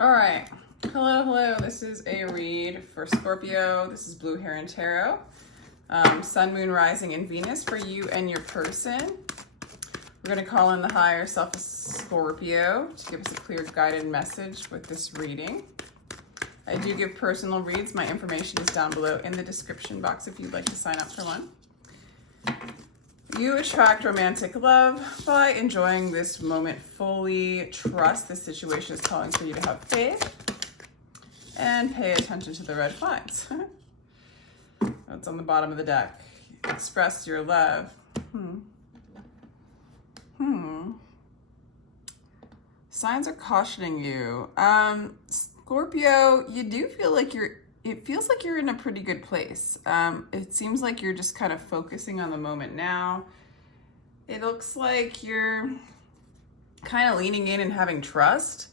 All right. Hello. This is a read for Scorpio. This is Blue Heron Tarot. Sun, Moon, Rising, and Venus for you and your person. We're going to call in the higher self of Scorpio to give us a clear guided message with this reading. I do give personal reads. My information is down below in the description box if you'd like to sign up for one. You attract romantic love by enjoying this moment fully. Trust this situation is calling for you to have faith and pay attention to the red flags. That's on the bottom of the deck. Express your love. Signs are cautioning you. Scorpio, you do feel like it feels like you're in a pretty good place. It seems like you're just kind of focusing on the moment now. It looks like you're kind of leaning in and having trust.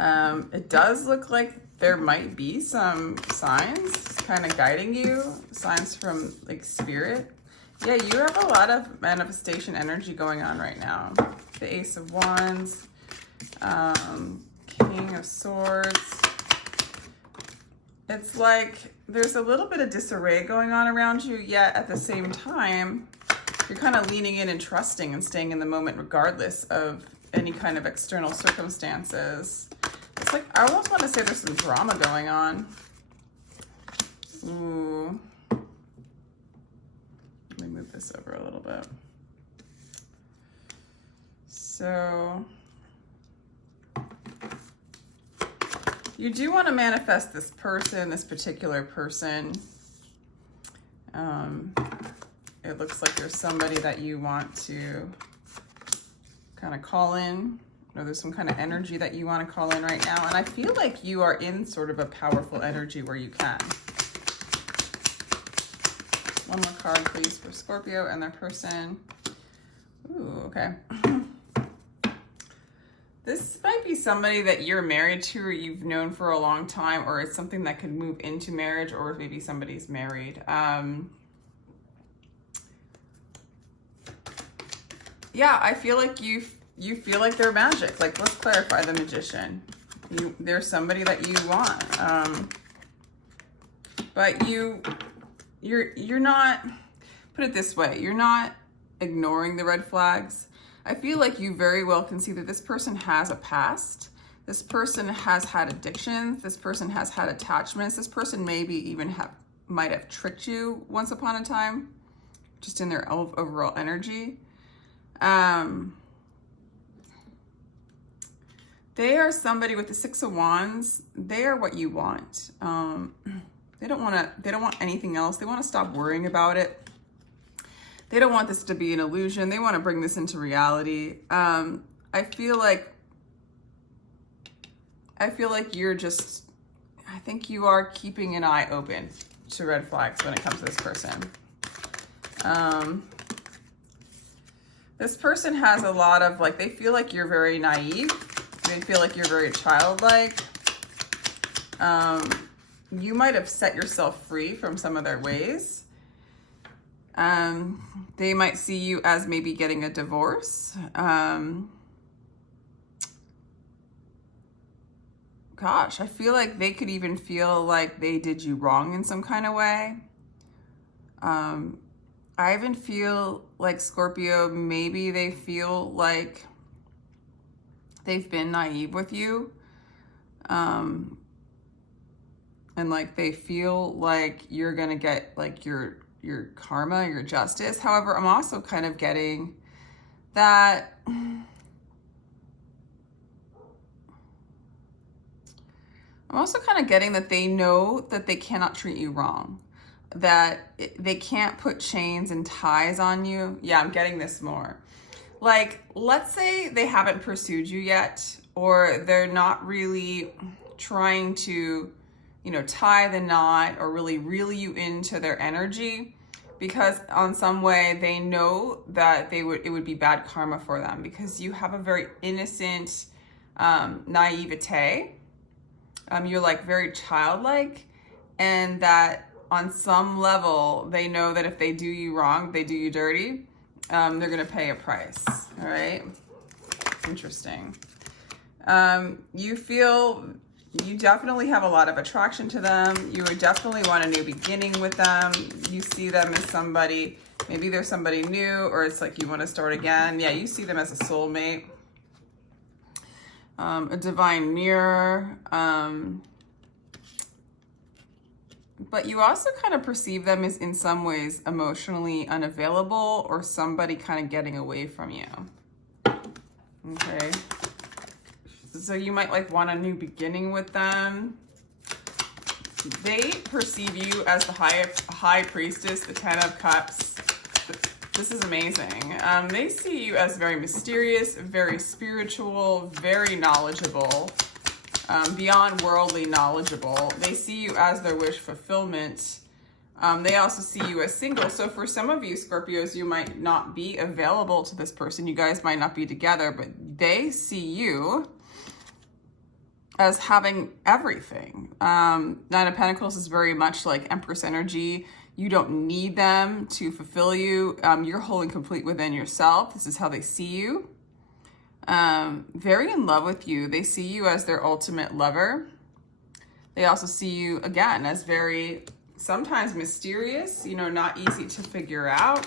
It does look like there might be some signs kind of guiding you, signs from like spirit. Yeah, you have a lot of manifestation energy going on right now. The Ace of Wands, King of Swords. It's like there's a little bit of disarray going on around you, yet at the same time, you're kind of leaning in and trusting and staying in the moment regardless of any kind of external circumstances. It's like, I almost want to say there's some drama going on. Ooh. Let me move this over a little bit. So you do want to manifest this person, this particular person. It looks like there's somebody that you want to kind of call in, or there's some kind of energy that you want to call in right now. And I feel like you are in sort of a powerful energy where you can. One more card, please, for Scorpio and their person. Ooh, okay. This might be somebody that you're married to or you've known for a long time, or it's something that could move into marriage, or maybe somebody's married. Yeah, I feel like you feel like they're magic. Like, let's clarify the magician. There's somebody that you want. But you're not, put it this way, you're not ignoring the red flags. I feel like you very well can see that this person has a past. This person has had addictions. This person has had attachments. This person maybe even might have tricked you once upon a time, just in their overall energy. They are somebody with the Six of Wands. They are what you want. They don't want anything else. They want to stop worrying about it. They don't want this to be an illusion. They want to bring this into reality. I feel like you're just, I think you are keeping an eye open to red flags when it comes to this person. This person has a lot of, like, they feel like you're very naive. They feel like you're very childlike. You might have set yourself free from some of their ways. They might see you as maybe getting a divorce. Gosh, I feel like they could even feel like they did you wrong in some kind of way. I even feel like Scorpio, maybe they feel like they've been naive with you. And like they feel like you're gonna get like your karma, your justice. However, I'm also kind of getting that I'm also kind of getting that they know that they cannot treat you wrong, that they can't put chains and ties on you. Yeah, I'm getting this more. Like, let's say they haven't pursued you yet, or they're not really trying to, tie the knot or really reel you into their energy, because on some way they know that it would be bad karma for them, because you have a very innocent naivete. You're like very childlike, and that on some level they know that if they do you wrong, they do you dirty, they're gonna pay a price. All right, interesting. You feel You definitely have a lot of attraction to them. You would definitely want a new beginning with them. You see them as somebody, maybe they're somebody new, or it's like you want to start again. Yeah, you see them as a soulmate. A divine mirror. But you also kind of perceive them as in some ways emotionally unavailable, or somebody kind of getting away from you. Okay. So you might like want a new beginning with them. They perceive you as the high priestess, the 10 of cups. This is amazing. They see you as very mysterious, very spiritual, very knowledgeable, beyond worldly knowledgeable. They see you as their wish fulfillment. They also see you as single. So for some of you Scorpios, you might not be available to this person. You guys might not be together, but they see you as having everything. Nine of Pentacles is very much like Empress energy. You don't need them to fulfill you. You're whole and complete within yourself. This is how they see you. Very in love with you. They see you as their ultimate lover. They also see you, again, as very, sometimes mysterious, you know, not easy to figure out.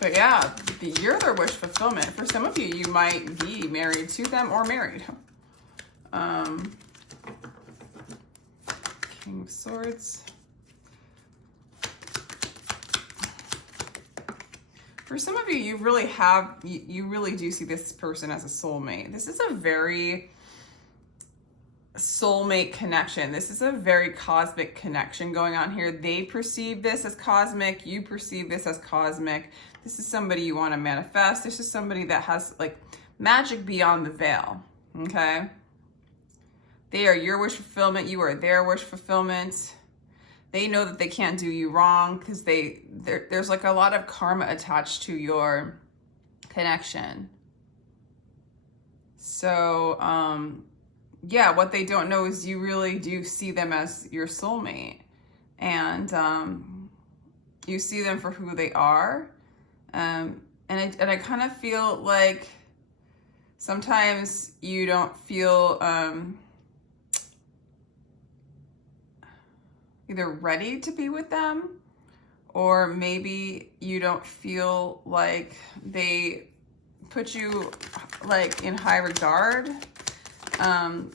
But yeah, you're their wish fulfillment. For some of you, you might be married to them or married. King of Swords. For some of you, you really do see this person as a soulmate. This is a very soulmate connection. This is a very cosmic connection going on here. They perceive this as cosmic. You perceive this as cosmic. This is somebody you want to manifest. This is somebody that has like magic beyond the veil. Okay? They are your wish fulfillment. You are their wish fulfillment. They know that they can't do you wrong because there's like a lot of karma attached to your connection. So, yeah, what they don't know is you really do see them as your soulmate. And you see them for who they are. And I kind of feel like sometimes you don't feel either ready to be with them, or maybe you don't feel like they put you like in high regard.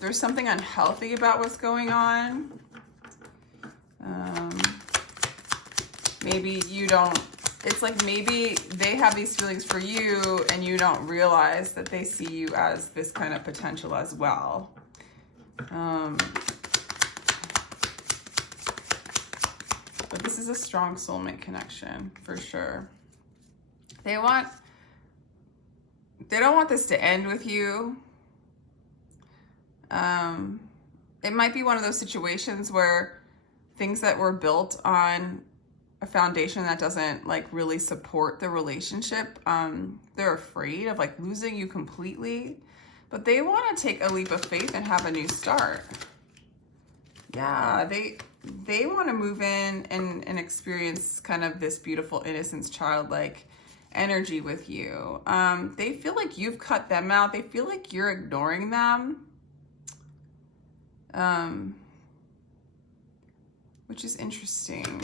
There's something unhealthy about what's going on. Maybe you don't, it's like maybe they have these feelings for you and you don't realize that they see you as this kind of potential as well. But this is a strong soulmate connection for sure. They don't want this to end with you. It might be one of those situations where things that were built on a foundation that doesn't like really support the relationship, they're afraid of like losing you completely, but they want to take a leap of faith and have a new start. Yeah, they want to move in and experience kind of this beautiful innocence, childlike energy with you. They feel like you've cut them out. They feel like you're ignoring them. Which is interesting.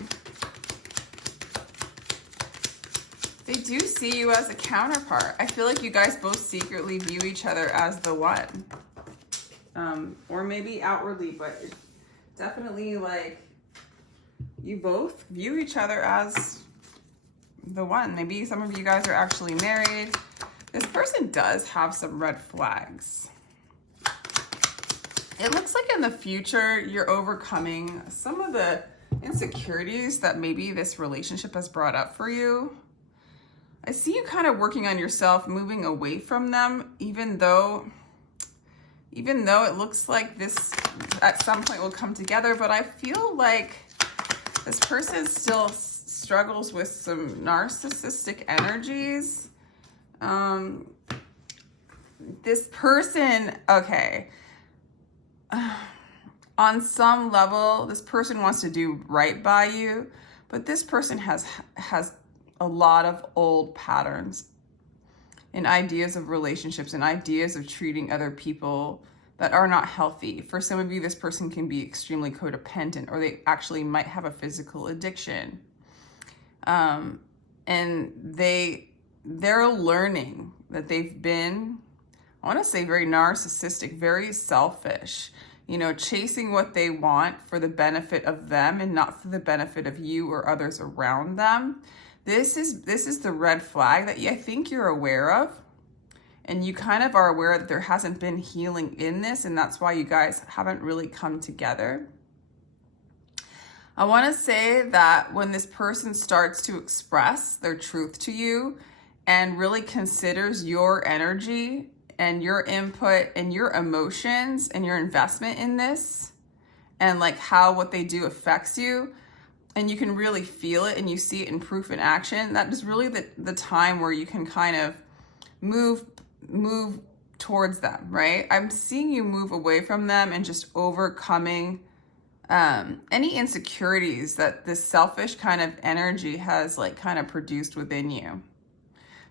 They do see you as a counterpart. I feel like you guys both secretly view each other as the one. Or maybe outwardly, but definitely like you both view each other as the one. Maybe some of you guys are actually married. This person does have some red flags. It looks like in the future, you're overcoming some of the insecurities that maybe this relationship has brought up for you. I see you kind of working on yourself, moving away from them, even though it looks like this at some point will come together, but I feel like this person still struggles with some narcissistic energies. This person, okay. On some level, this person wants to do right by you, but this person has a lot of old patterns and ideas of relationships and ideas of treating other people that are not healthy. For some of you, this person can be extremely codependent, or they actually might have a physical addiction. And they're learning that they've been, I want to say, very narcissistic, very selfish, you know, chasing what they want for the benefit of them and not for the benefit of you or others around them. This is the red flag that I think you're aware of. And you kind of are aware that there hasn't been healing in this, and that's why you guys haven't really come together. I want to say that when this person starts to express their truth to you and really considers your energy and your input and your emotions and your investment in this, and like how what they do affects you, and you can really feel it and you see it in proof and action, that is really the time where you can kind of move towards them, right? I'm seeing you move away from them and just overcoming any insecurities that this selfish kind of energy has like kind of produced within you.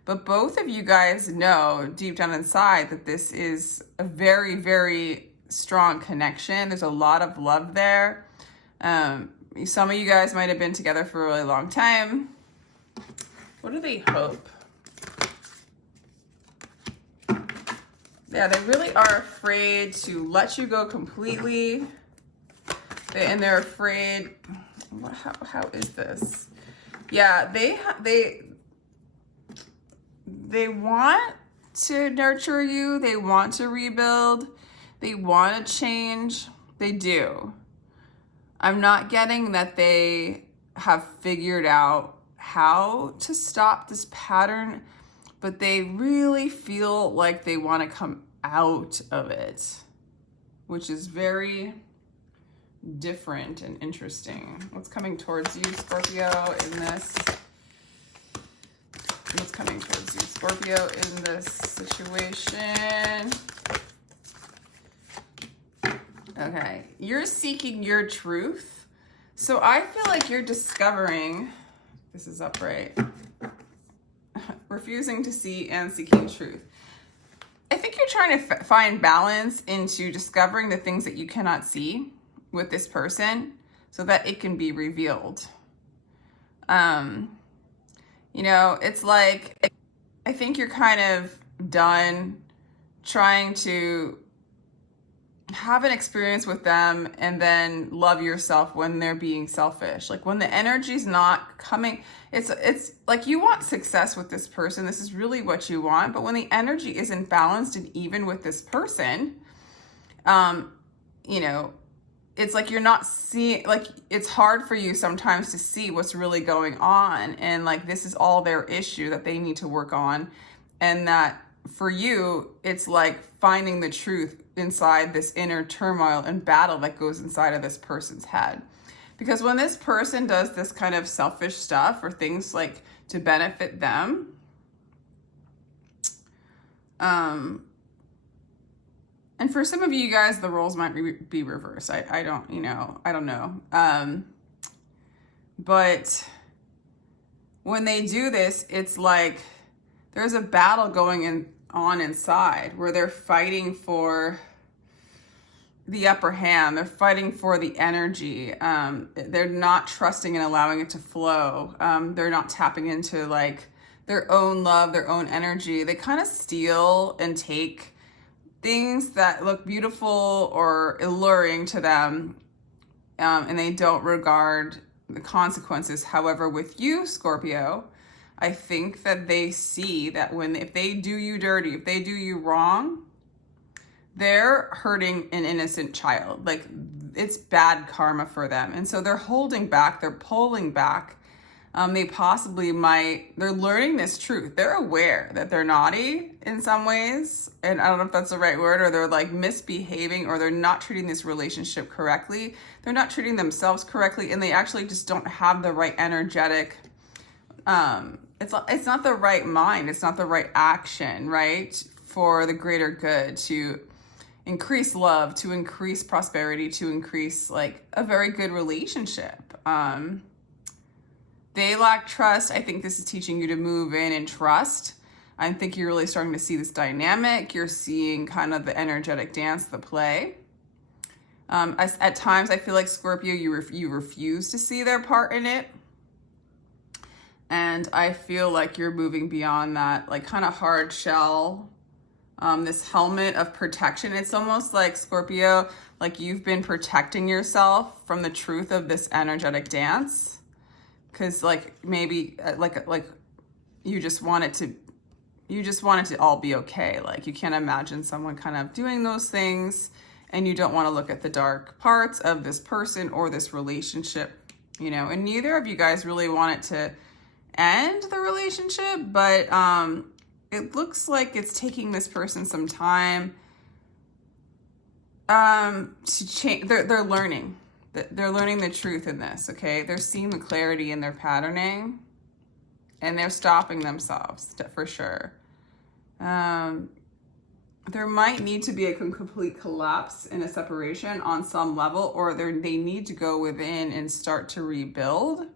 But both of you guys know deep down inside that this is a very, very strong connection. There's a lot of love there. Some of you guys might have been together for a really long time. What do they hope? Yeah, they really are afraid to let you go completely. And they're afraid, how is this? Yeah, they want to nurture you. They want to rebuild. They want to change. They do. I'm not getting that they have figured out how to stop this pattern, but they really feel like they want to come out of it, which is very different and interesting. What's coming towards you, Scorpio, in this? What's coming towards you, Scorpio, in this situation? Okay, you're seeking your truth. So I feel like you're discovering, this is upright, refusing to see and seeking truth. I think you're trying to find balance into discovering the things that you cannot see with this person so that it can be revealed. You know, it's like, I think you're kind of done trying to have an experience with them and then love yourself when they're being selfish. Like when the energy's not coming, it's like you want success with this person. This is really what you want. But when the energy isn't balanced and even with this person, you know, it's like you're not seeing, like it's hard for you sometimes to see what's really going on. And like this is all their issue that they need to work on. And that for you, it's like finding the truth inside this inner turmoil and battle that goes inside of this person's head. Because when this person does this kind of selfish stuff or things like to benefit them, and for some of you guys, the roles might be reversed. I don't know. But when they do this, it's like there's a battle going on inside where they're fighting for the upper hand. They're fighting for the energy. They're not trusting and allowing it to flow. They're not tapping into like their own love, their own energy. They kind of steal and take things that look beautiful or alluring to them, and they don't regard the consequences. However, with you, Scorpio, I think that they see that if they do you dirty, if they do you wrong, they're hurting an innocent child. Like it's bad karma for them. And so they're holding back, they're pulling back. They're learning this truth. They're aware that they're naughty in some ways. And I don't know if that's the right word, or they're like misbehaving, or they're not treating this relationship correctly. They're not treating themselves correctly. And they actually just don't have the right energetic, it's not the right mind. It's not the right action, right? For the greater good, to increase love, to increase prosperity, to increase like a very good relationship. They lack trust. I think this is teaching you to move in and trust. I think you're really starting to see this dynamic. You're seeing kind of the energetic dance, the play. At times, I feel like Scorpio, you refuse to see their part in it. And I feel like you're moving beyond that, like kind of hard shell, this helmet of protection. It's almost like, Scorpio, like you've been protecting yourself from the truth of this energetic dance. Because like maybe like you just want it to all be okay. Like you can't imagine someone kind of doing those things, and you don't want to look at the dark parts of this person or this relationship, you know. And neither of you guys really want it to end the relationship, but it looks like it's taking this person some time to change. They're learning. They're learning the truth in this, okay? They're seeing the clarity in their patterning, and they're stopping themselves for sure. There might need to be a complete collapse in a separation on some level, or they need to go within and start to rebuild,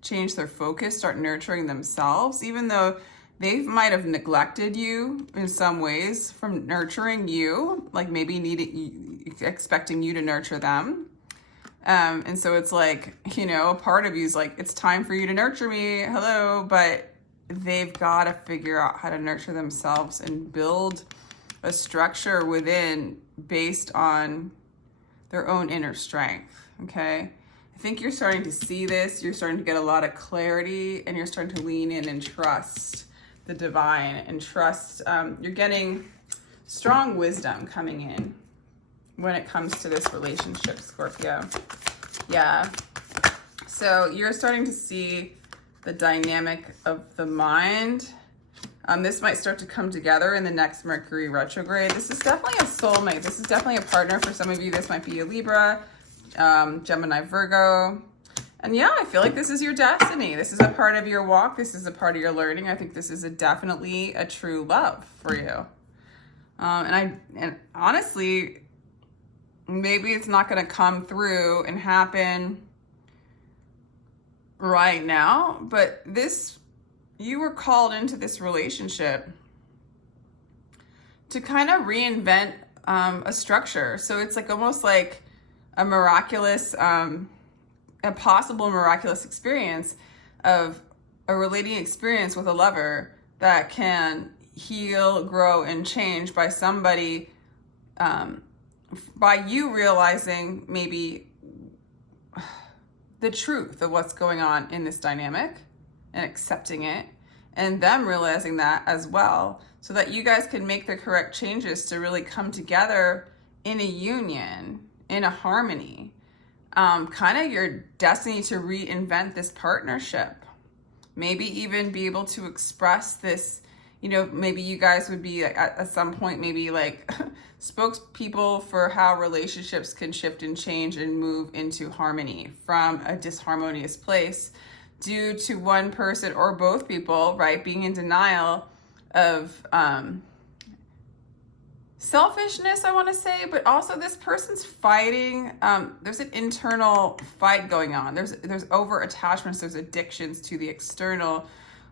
change their focus, start nurturing themselves, even though they might have neglected you in some ways from nurturing you, like maybe expecting you to nurture them. And so it's like, you know, a part of you is like, it's time for you to nurture me. Hello. But they've got to figure out how to nurture themselves and build a structure within based on their own inner strength. Okay. I think you're starting to see this. You're starting to get a lot of clarity, and you're starting to lean in and trust the divine and trust. You're getting strong wisdom coming in when it comes to this relationship, Scorpio. Yeah. So you're starting to see the dynamic of the mind. This might start to come together in the next Mercury retrograde. This is definitely a soulmate. This is definitely a partner for some of you. This might be a Libra, Gemini, Virgo. And yeah, I feel like this is your destiny. This is a part of your walk. This is a part of your learning. I think this is definitely a true love for you. And honestly, maybe it's not going to come through and happen right now, but you were called into this relationship to kind of reinvent a structure. So it's like almost like a miraculous, a possible miraculous experience of a relating experience with a lover that can heal, grow, and change by somebody, by you realizing maybe the truth of what's going on in this dynamic and accepting it, and them realizing that as well, so that you guys can make the correct changes to really come together in a union, in a harmony. Kind of your destiny to reinvent this partnership. Maybe even be able to express this, you know, maybe you guys would be at some point maybe like spokespeople for how relationships can shift and change and move into harmony from a disharmonious place due to one person or both people, right, being in denial of selfishness, I want to say, but also this person's fighting. There's an internal fight going on. There's over attachments, there's addictions to the external,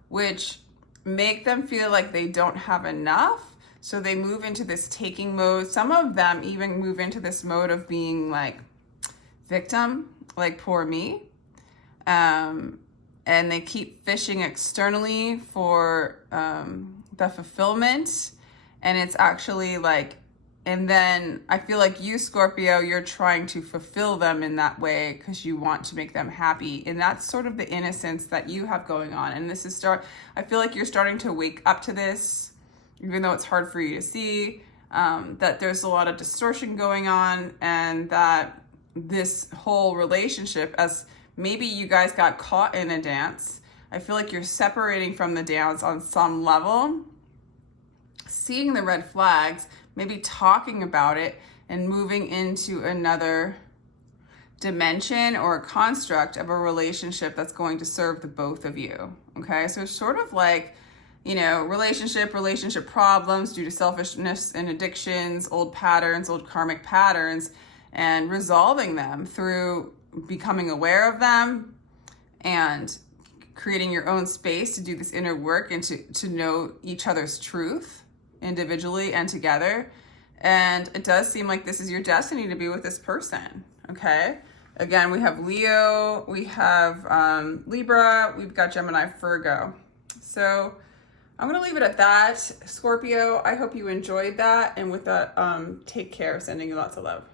which make them feel like they don't have enough. So they move into this taking mode. Some of them even move into this mode of being like victim, like poor me. And they keep fishing externally for the fulfillment. And it's actually like, and then I feel like you, Scorpio, you're trying to fulfill them in that way because you want to make them happy. And that's sort of the innocence that you have going on. And this is I feel like you're starting to wake up to this, even though it's hard for you to see, that there's a lot of distortion going on, and that this whole relationship, as maybe you guys got caught in a dance, I feel like you're separating from the dance on some level, seeing the red flags, maybe talking about it, and moving into another dimension or a construct of a relationship that's going to serve the both of you. Okay, so it's sort of like, you know, relationship problems due to selfishness and addictions, old patterns, old karmic patterns, and resolving them through becoming aware of them and creating your own space to do this inner work and to know each other's truth individually and together. And it does seem like this is your destiny to be with this person, okay? Again, we have Leo, we have Libra, we've got Gemini, Virgo. So I'm going to leave it at that, Scorpio. I hope you enjoyed that. And with that, take care. Sending you lots of love.